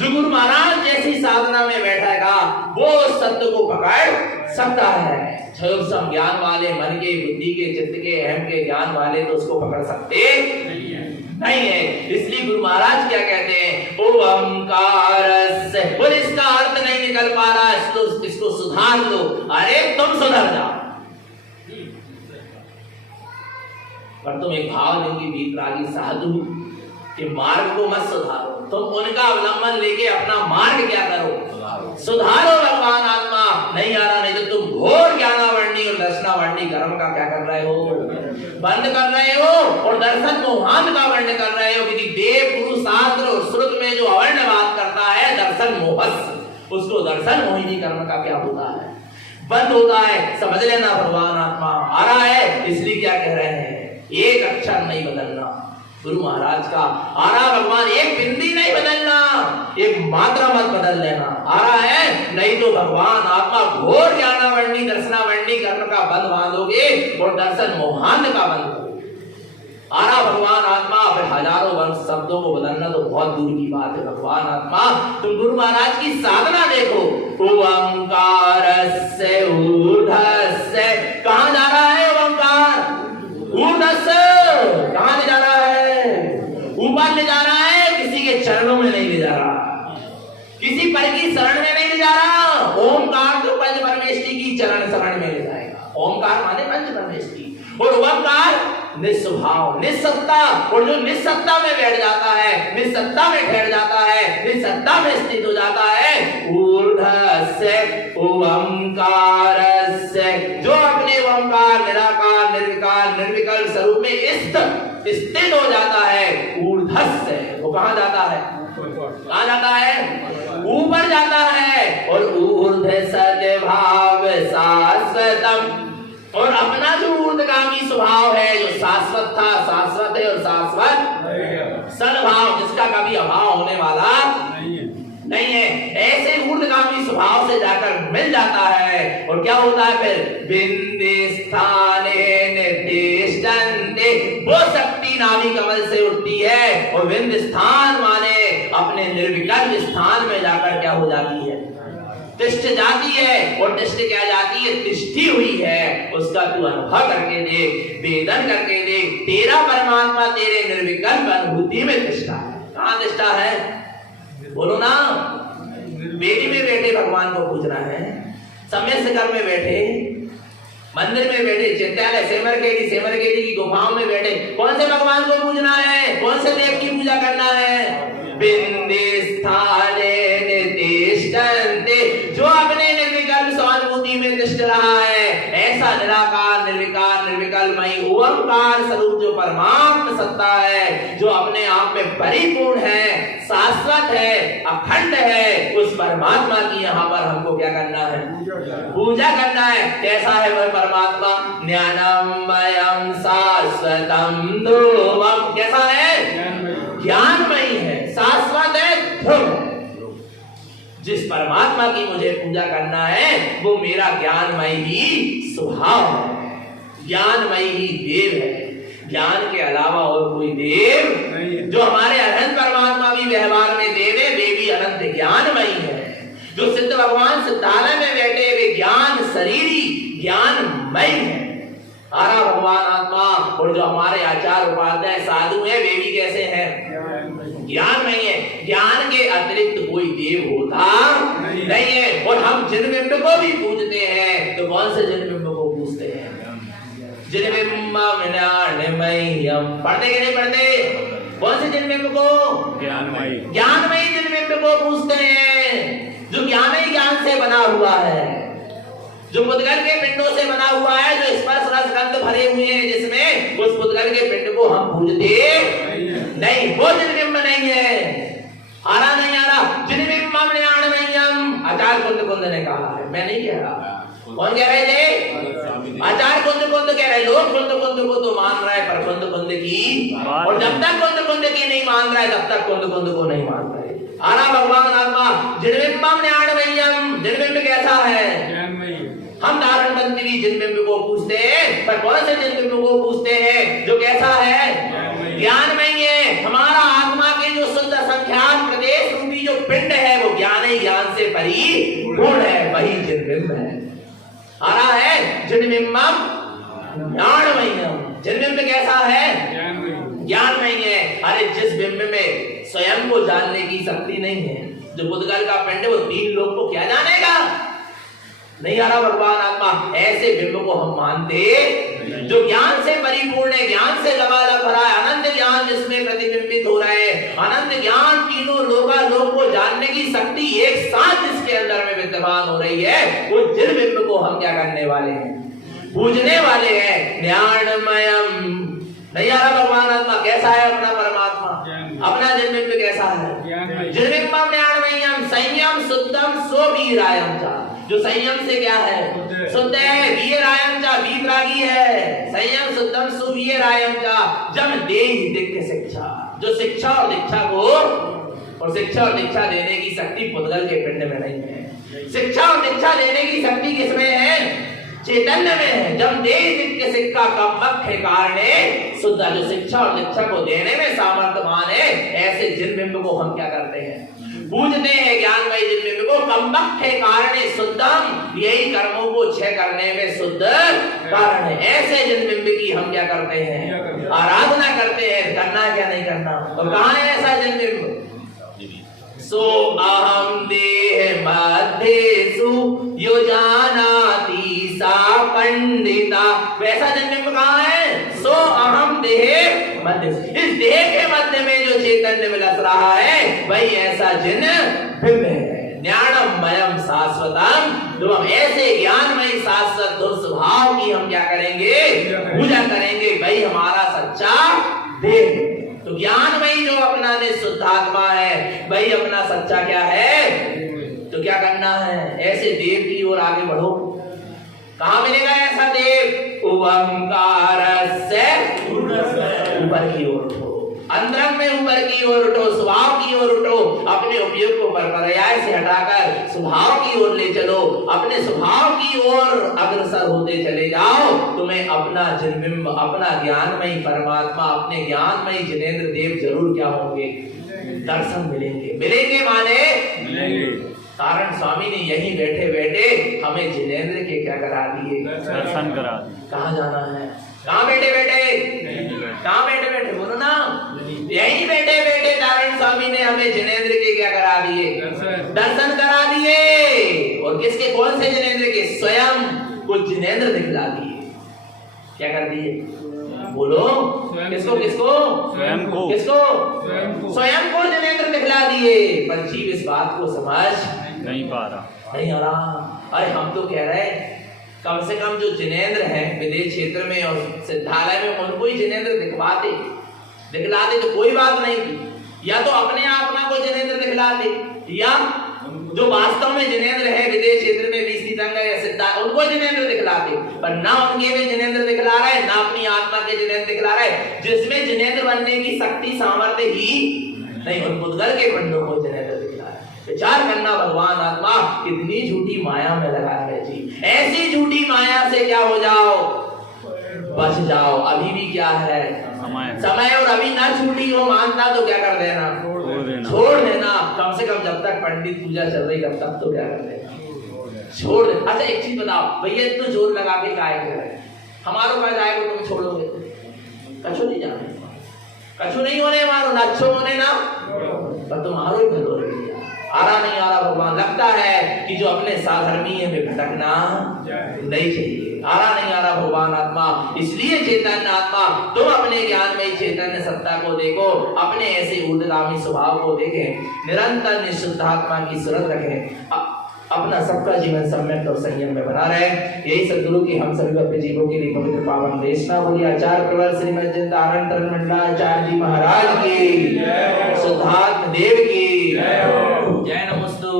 जो गुरु महाराज जैसी साधना में बैठेगा वो सत्य को पकड़ सकता है। क्षयोपम ज्ञान वाले, मन के, बुद्धि के, चित्त के, अहम के ज्ञान वाले तो उसको पकड़ सकते नहीं है। इसलिए गुरु महाराज क्या कहते हैं, ओंकारस्य। बोल इसका अर्थ नहीं निकल पा रहा, इसको सुधार लो। अरे तुम सुधर जाओ, पर तुम एक भाव लेंगे वीतरागी साधु के मार्ग को मत सुधारो, तुम उनका अवलंबन लेके अपना मार्ग क्या करो, सुधारो। भगवान आत्मा नहीं आ रहा, नहीं तो तुम घोर ज्ञानावरणी और दर्शनावरणी कर्म का क्या कर रहे हो, बंद कर रहे हो, और दर्शन मोहांत का वर्ण कर रहे हो। क्योंकि देव, पुरुष, शास्त्र और श्रुत में जो अवर्ण बात करता है दर्शन मोहस, उसको दर्शन मोहिनी कर्म का क्या होता है, बंद होता है। समझ लेना, भगवान आत्मा आ रहा है। इसलिए क्या कह रहे हैं, एक अक्षर नहीं बदलना। गुरु महाराज का आ रहा, भगवान एक बिंदी नहीं बदलना, एक मात्रा मत बदल लेना। आ रहा है, नहीं तो भगवान आत्मा घोर ज्ञानावरणी दर्शनावरणी कर्म का बंध बांधोगे और दर्शन मोहांत का बंध करोगे। आ रहा भगवान आत्मा, फिर हजारों वर्ष शब्दों को बदलना तो बहुत दूर की बात है। भगवान आत्मा, तुम गुरु महाराज की साधना देखो। ओंकारस्य ऊर्ध्वस्य, कहां जा रहा है ओंकार, ऊर्ध्वस्य कहां ले जा रहा है, ऊपर ले जा रहा है, किसी के चरणों में नहीं ले जा रहा, किसी पर की शरण में नहीं ले जा रहा। ओंकार तो पंच परमेष्टि की चरण शरण में ले जाएगा। ओंकार माने पंच परमेष्टि, और ओंकार निस्वभाव, निस्सत्ता, और जो निस्सत्ता में बैठ जाता है, निस्सत्ता में ठहर जाता है, निस्सत्ता में स्थित हो जाता है। ऊर्ध्वस्य ओंकारस्य, जो अपने ओंकार निराकार निर्विकार निर्विकल्प स्वरूप में स्थित हो जाता है। ऊर्ध्वस्य, वो कहां जाता है, कहां जाता है, ऊपर जाता है। और ऊर्ध्व सद्भाव शाश्वतम, और अपना जो ऊर्ध्वगामी स्वभाव है, जो शाश्वत था, शाश्वत है और शाश्वत सद्भाव, जिसका कभी अभाव होने वाला नहीं है, ऐसे ऊर्ध्वगामी स्वभाव से जाकर मिल जाता है। और क्या होता है फिर, बिंदे स्थाने निर्दिष्टन्ते, वो शक्ति नाभि कमल से उठती है और बिंद स्थान माने अपने निर्विकल्प स्थान में जाकर क्या हो जाती है, तिष्ठ जाती है। और तिष्ठ क्या जाती है, तिष्ठी हुई है। उसका तू अनुभव करके देख, वेदन करके देख, तेरा परमात्मा तेरे निर्विकल्प अनुभूति में तिष्ठा है। कहां तिष्ठा है, बोलो ना। बेटी में बैठे भगवान को पूजना है, समय से घर में बैठे, मंदिर में बैठे, चिंतालय सेमर केली की गुफाओं में बैठे, कौन से भगवान को पूजना है, कौन से देव की पूजा करना है, बिंदे स्थाने निर्दिष्टन्ते, जो अपने निर्विकल्प स्वानुभूति में तिष्ठ रहा है। ऐसा निराकार निर्विकार निर्विकल्पमयी ओंकार स्वरूप जो परमात्म सत्ता है, जो अपने आप में परिपूर्ण है, शाश्वत है, अखंड है, उस परमात्मा की यहाँ पर हमको क्या करना है, पूजा करना है। कैसा है वह परमात्मा, ज्ञानमयम् शाश्वतम् ध्रुवम्, कैसा है, ज्ञानमयी है, शाश्वत है, ध्रुव। जिस परमात्मा की मुझे पूजा करना है वो मेरा ज्ञानमय ही स्वभाव है, ज्ञानमय ही देव है। ज्ञान के अलावा और कोई देव नहीं है। जो हमारे अनंत परमात्मा भी व्यवहार में देव है, वे भी अनंत ज्ञानमयी है। जो सिद्ध भगवान सिद्धालय में बैठे वे ज्ञान शरीरी ज्ञानमय है। आरा भगवान आत्मा, और जो हमारे आचार्य उपाध्याय साधु है वे भी कैसे हैं, ज्ञान नहीं है। ज्ञान के अतिरिक्त कोई देव होता नहीं है। और हम जिन बिंब को भी पूजते हैं तो कौन से जिन बिंब को पूजते हैं, जिन बिंबम ज्ञानमयम्, पढ़ते कि नहीं पढ़ते, कौन से जिन बिंब को, ज्ञानमयी जिन बिंब को पूजते हैं, जो ज्ञानमयी ज्ञान से बना हुआ है, जो पुद्गल के पिंडों से बना हुआ है, जो स्पर्श रस गंध भरे हुए हैं, जिसमें उस पुद्गल के पिंड को हम पूजते नहीं, वो जिनबिंब नहीं है। आ रहा नहीं आ रहा, जिनबिंबम ज्ञानमयम्, आचार्य कुंद ने कहा है, मैं नहीं कह रहा। कौन कह रहे थे, आचार्य कुंद कह रहे। लोग कुंद को तो मान रहा है, पर कुंद की, और जब तक कुंद की नहीं मान रहा है तब तक कुंद को नहीं मान रहे। आ रहा भगवान आत्मा, जिनबिंबम ज्ञानमयम्, जिनबिंब कैसा है, हम धारण बंदी भी जिनबिंब को पूछते हैं, पर कौन से जिनबिंब को पूछते हैं, जो कैसा है, ज्ञानमय है। हमारा आत्मा के जो शुद्ध संख्यान प्रदेश रूपी जो पिंड ज्ञानमय ज्ञान से परिपूर्ण है, वही जिनबिंब है। आ रहा है जिनबिंबम ज्ञानमयम। जिनबिंब कैसा है? ज्ञानमय है। अरे जिस बिंब में स्वयं को जानने की शक्ति नहीं है, जो बुद्धगल का पिंड है, वो 3 लोग को क्या जानेगा? नहीं आ रहा भगवान आत्मा। ऐसे बिंब को हम मानते जो ज्ञान से परिपूर्ण है, ज्ञान से लबालब भरा है, अनंत ज्ञान जिसमें प्रतिबिंबित हो रहा है, अनंत ज्ञान तीनों लोक को जानने की शक्ति एक साथ जिसके अंदर में विद्यमान हो रही है, वो जिन बिंब को हम क्या करने वाले हैं? पूजने वाले हैं। ज्ञानमयम। नहीं आ रहा भगवान आत्मा। कैसा है अपना परमात्मा? अपना जिनबिंब कैसा है? जिनबिंबम ज्ञानमयम संयम शुद्धम सोवीरायम चा। जो संयम से क्या है? शुद्ध है। वीरायम चा वीतरागी है। संयम शुद्धम सुवीरायम चा जम देहि दिक्ख शिक्षा। जो शिक्षा और दीक्षा को देने की शक्ति पुद्गल के पिंड में नहीं है। शिक्षा और दीक्षा देने की शक्ति किसमें है? चैतन्य में है। जब देहि दिक्ख शिक्षा कम है कारणे शुद्ध। जो शिक्षा और दीक्षा को देने में सामर्थ्यवान है, ऐसे जिनबिंब को हम क्या करते हैं? पूजते हैं। ज्ञानमय जिनबिंब को कम है कारणे शुद्धम। यही कर्मों को क्षय करने में शुद्ध कारण है। ऐसे जिनबिंब की हम क्या करते हैं? आराधना करते हैं। करना क्या नहीं करना? तो कहाँ है ऐसा जिनबिंब? सो अहम देह मध्येषु यो जानाति सा पंडिता। वैसा जिनबिंब कहाँ है? सो अहम देह मध्य। इस देह के मध्य में जो चैतन्य विलस रहा है, वही ऐसा जिनबिंब है। ज्ञानमयम शाश्वतम। तो हम ऐसे ज्ञानमय शाश्वत दुर्स्वभाव की हम क्या करेंगे? पूजा करेंगे। वही हमारा सच्चा देह है। तो ज्ञानमयी जो अपना निःशुद्ध आत्मा है, वही अपना सच्चा क्या है? तो क्या करना है? ऐसे देव की ओर आगे बढ़ो। कहाँ मिलेगा ऐसा देव? ओंकारस्य ऊपर की ओर उठो। अंतरंग में ऊपर की ओर उठो, स्वभाव की ओर उठो। अपने उपयोग को परपर्याय से हटाकर स्वभाव की ओर ले चलो। अपने स्वभाव की ओर अग्रसर होते चले जाओ। तुम्हें अपना जिनबिंब, अपना ज्ञानमयी परमात्मा, अपने ज्ञानमयी जिनेंद्र देव जरूर क्या होंगे? दर्शन मिलेंगे। मिलेंगे माने मिलेंगे। कारण स्वामी ने यहीं बैठे बैठे हमें जिनेंद्र के क्या करा दिए? दर्शन करा दिए। कहाँ जाना है? कहाँ बैठे बैठे? कहाँ बैठे बैठे? बोलो ना। यहीं बैठे बैठे नारायण स्वामी ने हमें जिनेंद्र के क्या करा दिए? दर्शन करा दिए। और किसके? कौन से जिनेंद्र के? स्वयं को जिनेंद्र दिखला दिए। क्या कर दिए? बोलो। किसको? किसको? स्वयं को। किसको? स्वयं को जिनेंद्र दिखला दिए। पर जीव इस बात को समझ नहीं पा रहा। नहीं आ रहा। अरे हम तो कह रहे हैं कम से कम जो जिनेंद्र है विदेश क्षेत्र में और सिद्धालय में, उनको ही जिनेंद्र दिखलाते तो कोई बात नहीं थी। या तो अपने आत्मा को जिनेंद्र दिखलाते, या जो वास्तव में जिनेंद्र है विदेश क्षेत्र में बीस तीर्थंकर या सिद्धार्थ, उनको जिनेंद्र दिखलाते। पर ना उनके में जिनेंद्र दिखला रहा है, ना अपनी आत्मा के जिनेंद्र दिखला रहा है। जिसमें जिनेंद्र बनने की शक्ति सामर्थ्य ही नहीं, उन पुद्गल के पंडों को जिनेंद्र दिखला रहा है। विचार करना भगवान आत्मा कितनी झूठी माया में लगा है जी। ऐसी झूठी माया से क्या हो जाओ? बच जाओ। अभी भी क्या है? समय। और अभी ना छूटी हो मानना तो क्या कर देना? छोड़ देना। कम से कम जब तक पंडित पूजा चल रही तब तक तो क्या कर देना? छोड़ दे। अच्छा एक चीज बताओ भैया, इतना जोर लगा के काय कर रहे? हमारो का जाए को तुम छोड़ोगे? कछु नहीं जाने, कछु नहीं होने मारो, ना अच्छो होने ना, पर तुम्हारो ही भलो रहे। आ रहा नहीं आ रहा भगवान? लगता है कि जो अपने साधर्मीय में भटकना नहीं चाहिए। आ रहा नहीं आ रहा भगवान आत्मा? इसलिए चैतन्य आत्मा तुम अपने ज्ञान में चैतन्य सत्ता को देखो, अपने ऐसे ऊर्ध्वगामी स्वभाव को देखें, निरंतर निःशुद्ध आत्मा की सूरत रखें, अपना सबका जीवन सम्यक और संयम में बना रहे। यही सद्गुरु की हम सभी अपने जीवों के लिए पवित्र पावन देशना बोली। आचार्य प्रवर श्रीमद जिंदारण मंडलाचार्य जी महाराज की, शुद्धात्म देव की जय नमस्तु।